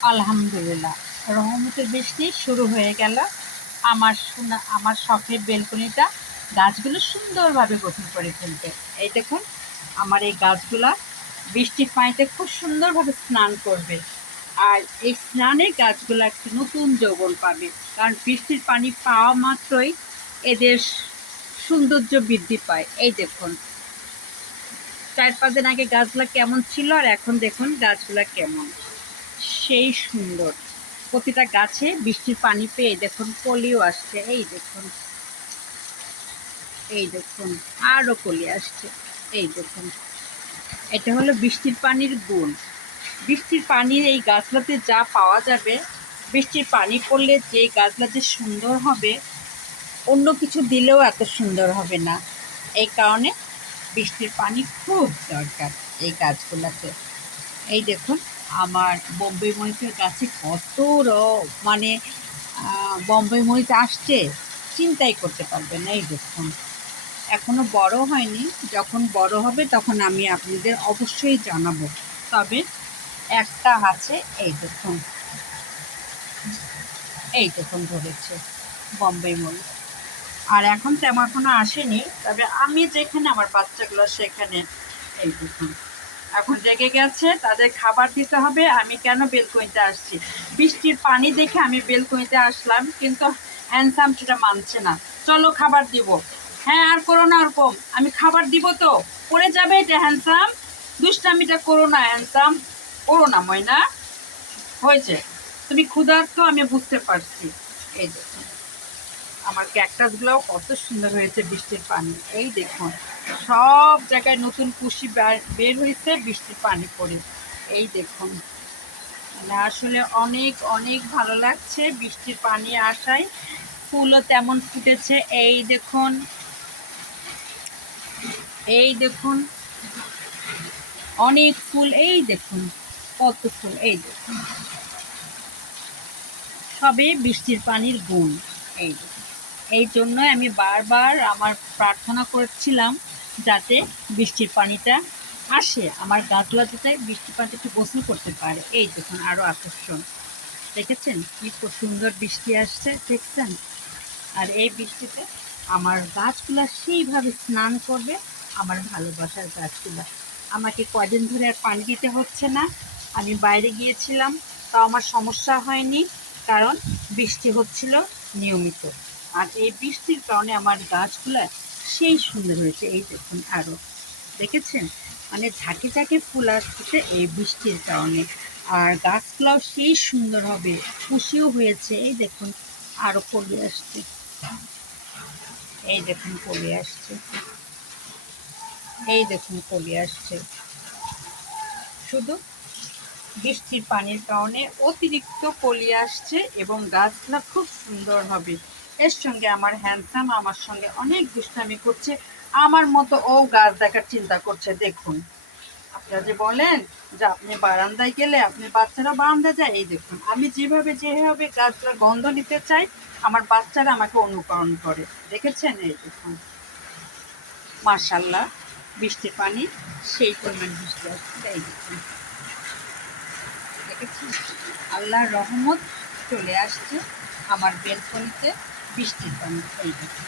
আলহামদুলিল্লাহ, রহমতের বৃষ্টি শুরু হয়ে গেল। আমার শখের বেলকনিটা গাছগুলো সুন্দরভাবে গঠন করে ফেলবে। এই দেখুন, আমার এই গাছগুলা বৃষ্টির পানিতে খুব সুন্দরভাবে স্নান করবে। আর এই স্নানের গাছগুলো একটি নতুন যৌবন পাবে, কারণ বৃষ্টির পানি পাওয়া মাত্রই এদের সৌন্দর্য বৃদ্ধি পায়। এই দেখুন, 4-5 দিন আগে গাছগুলা কেমন ছিল আর এখন দেখুন গাছগুলা কেমন, সেই সুন্দর। প্রতিটা গাছে বৃষ্টির পানি পেয়ে দেখুন কলিও আসছে। এই দেখুন, এই দেখুন, আরও কলি আসছে। এই দেখুন, এটা হলো বৃষ্টির পানির গুণ। বৃষ্টির পানির এই গাছগুলোতে যা পাওয়া যাবে, বৃষ্টির পানি পড়লে যে গাছগুলো যে সুন্দর হবে, অন্য কিছু দিলেও এত সুন্দর হবে না। এই কারণে বৃষ্টির পানি খুব দরকার এই গাছগুলোতে। এই দেখুন, আমার বোম্বে মরিচের গাছে কত মানে বোম্বে মরিচ আসছে, চিন্তাই করতে পারবেন না। এই দেখুন, এখনো বড় হয়নি, যখন বড় হবে তখন আমি আপনাদের অবশ্যই জানাবো। তবে একটা আছে, এই দেখুন, এই দেখুন ধরেছে বোম্বে মরিচ। আর এখন তেমন এখনো আসেনি, তবে আমি যেখানে আমার বাচ্চাগুলো সেখানে, এই দেখুন, এখন জেগে গেছে, তাদের খাবার দিতে হবে। আমি কেন বেলকনিতে আসছি, বৃষ্টির পানি দেখে আমি বেলকনিতে আসলাম, কিন্তু হ্যান্ডসাম সেটা মানছে না। চলো খাবার দিব। হ্যাঁ, আর করো না ওরকম, আমি খাবার দিব তো, পড়ে যাবে এটা। হ্যান্ডসাম, দুষ্টামিটা করো না, হ্যান্ডসাম করো না ময়না। হয়েছে, তুমি ক্ষুধার্ত আমি বুঝতে পারছি। এই দেখুন, আমার ক্যাকটাসগুলোও কত সুন্দর হয়েছে বৃষ্টির পানি। এই দেখুন, সব জায়গায় নতুন কুশি বের হয়েছে বৃষ্টির পানি পড়ে। এই দেখুন, মানে আসলে অনেক অনেক ভালো লাগছে বৃষ্টির পানি আসায়। ফুলও তেমন ফুটেছে। এই দেখুন, এই দেখুন, অনেক ফুল। এই দেখুন কত ফুল। এই দেখুন, সবে বৃষ্টির পানির গুণ। এই দেখুন, এই জন্য আমি বারবার আমার প্রার্থনা করছিলাম যাতে বৃষ্টির পানিটা আসে, আমার গাছগুলো যাতে বৃষ্টির পানিতে একটু গোসল করতে পারে। এই দেখুন, আরও আকর্ষণ। দেখেছেন কি সুন্দর বৃষ্টি আসছে, দেখছেন? আর এই বৃষ্টিতে আমার গাছগুলো সেইভাবে স্নান করবে, আমার ভালোবাসার গাছগুলো। আমাকে কদিন ধরে আর পানি দিতে হচ্ছে না। আমি বাইরে গিয়েছিলাম, তাও আমার সমস্যা হয়নি, কারণ বৃষ্টি হচ্ছিল নিয়মিত। আর এই বৃষ্টির কারণে আমার গাছগুলো সেই সুন্দর হয়েছে। এই দেখুন, আরও দেখেছেন, মানে ঝাঁকে ঝাঁকে ফুল আসতেছে এই বৃষ্টির কারণে। আর গাছগুলোও সেই সুন্দর হবে, খুশিও হয়েছে। এই দেখুন, আরও কলি আসছে। এই দেখুন কলি আসছে, এই দেখুন কলি আসছে। শুধু বৃষ্টির পানির কারণে অতিরিক্ত কলি আসছে এবং গাছগুলো খুব সুন্দর হবে। এর সঙ্গে আমার হ্যান্ডসাম আমার সঙ্গে অনেক দুষ্টামি করছে, আমার মতো ও গাছ দেখার চিন্তা করছে। দেখুন, আপনারা যে বলেন যে আপনি বারান্দায় গেলে আপনি বাচ্চারাও বারান্দায় যায়, এই দেখুন আমি যেভাবে গাছগুলো গন্ধ নিতে চাই, আমার বাচ্চারা আমাকে অনুকরণ করে। দেখেছেন? এই দেখুন, মাশাআল্লাহ, বৃষ্টির পানি সেই পরিমাণ বৃষ্টি আসছে। এই দেখুন, দেখেছেন? আল্লাহর রহমত চলে আসছে আমার বেলকনিতে বৃষ্টির পানি। এই দেখুন।